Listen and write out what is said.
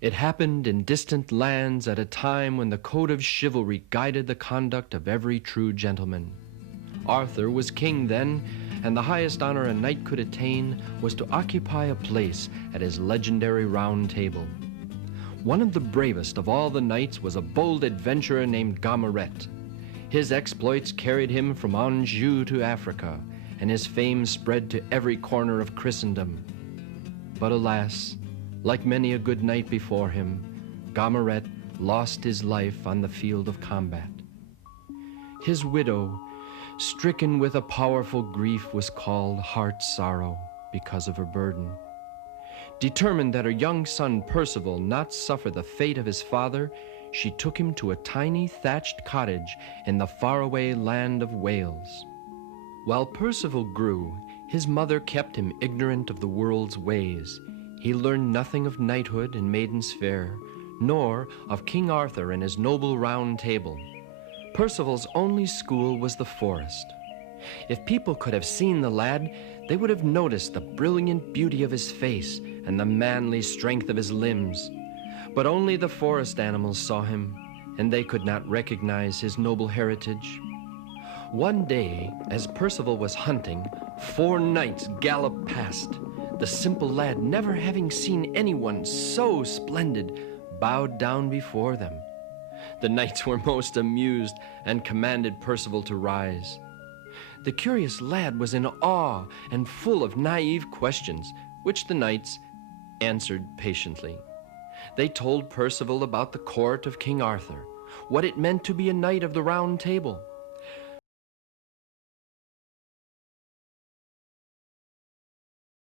It happened in distant lands at a time when the code of chivalry guided the conduct of every true gentleman. Arthur was king then, and the highest honor a knight could attain was to occupy a place at his legendary round table. One of the bravest of all the knights was a bold adventurer named Gamaret. His exploits carried him from Anjou to Africa, and his fame spread to every corner of Christendom. But alas, like many a good knight before him, Gamaret lost his life on the field of combat. His widow, stricken with a powerful grief, was called Heart Sorrow because of her burden. Determined that her young son Percival not suffer the fate of his father, she took him to a tiny thatched cottage in the faraway land of Wales. While Percival grew, his mother kept him ignorant of the world's ways. He learned nothing of knighthood and maiden's fair, nor of King Arthur and his noble round table. Percival's only school was the forest. If people could have seen the lad, they would have noticed the brilliant beauty of his face and the manly strength of his limbs. But only the forest animals saw him, and they could not recognize his noble heritage. One day, as Percival was hunting, 4 knights galloped past. The simple lad, never having seen anyone so splendid, bowed down before them. The knights were most amused and commanded Percival to rise. The curious lad was in awe and full of naive questions, which the knights answered patiently. They told Percival about the court of King Arthur, what it meant to be a knight of the Round Table,